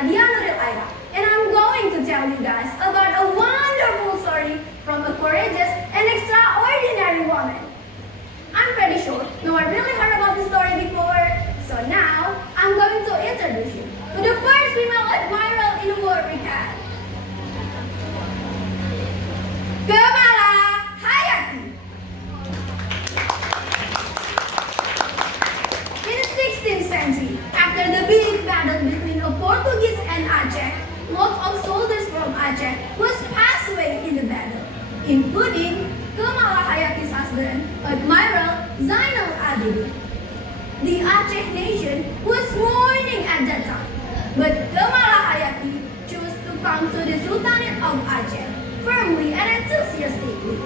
Diana Ira, and I'm going to tell you guys about a wonderful story from a courageous and extraordinary woman. I'm pretty sure no one really heard about this story before, so now I'm going to introduce you to the first female admiral in the world we had. Kamala Hayati. In the 16th century, after the big battle between the Portuguese and Aceh, lots of soldiers from Aceh was passed away in the battle, including Kamala Hayati's husband, Admiral Zainal Abidin. The Aceh nation was mourning at that time, but Kamala Hayati chose to come to the Sultanate of Aceh firmly and enthusiastically.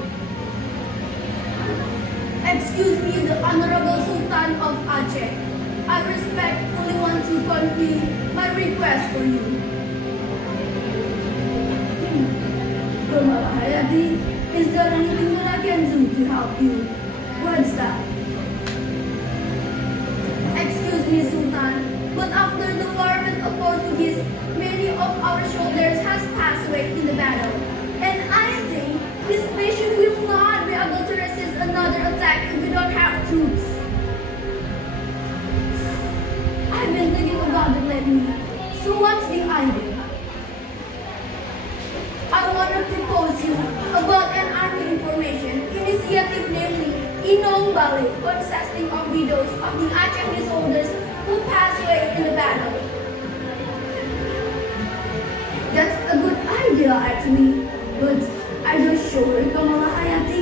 Excuse me, the Honorable Sultan of Aceh. I respectfully want to convey my request for you. Kamala Hayati, is there anything that I can do to help you? What's that? Excuse me, Sultan, but after the war with the Portuguese, many of our soldiers has passed away in the battle. And I think this nation will not be able to resist another attack if we don't have troops. I've been thinking about it lately. So what's the idea? I want to propose you about an army information initiative, namely Inong Bali, consisting of widows of the Aceh soldiers who passed away in the battle. That's a good idea actually, but are you sure, Kamala Hayati?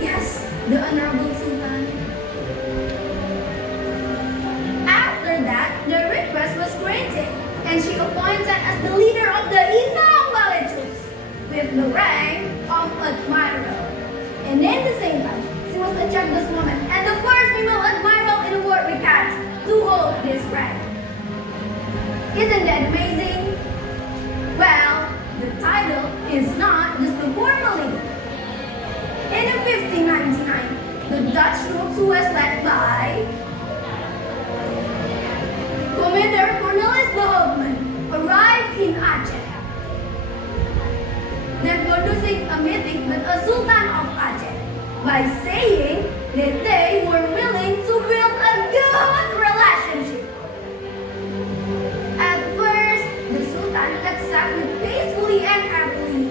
Yes, the Honorable Sultan. After that, the request was granted, and she appointed as the leader of the Inong Bali troops with the rank of Admiral. And at the same time, she was a champion woman and the first female admiral in the world record to hold this rank. Isn't that amazing? Well, the title is not just a formality. In 1599, the Dutch troops was led by Commander Cornelis de Hoogman arrived in Aceh. They're conducting a meeting with a Sultan of Aceh by saying that they were willing to build a good relationship. At first, the Sultan accepted peacefully and happily,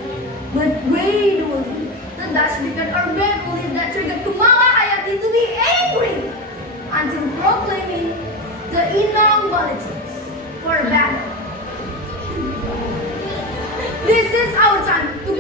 but gradually, the Dutch began a rebellion that triggered Kamala Hayati to be angry until proclaiming the Inong Bali troops for a battle. This is our time to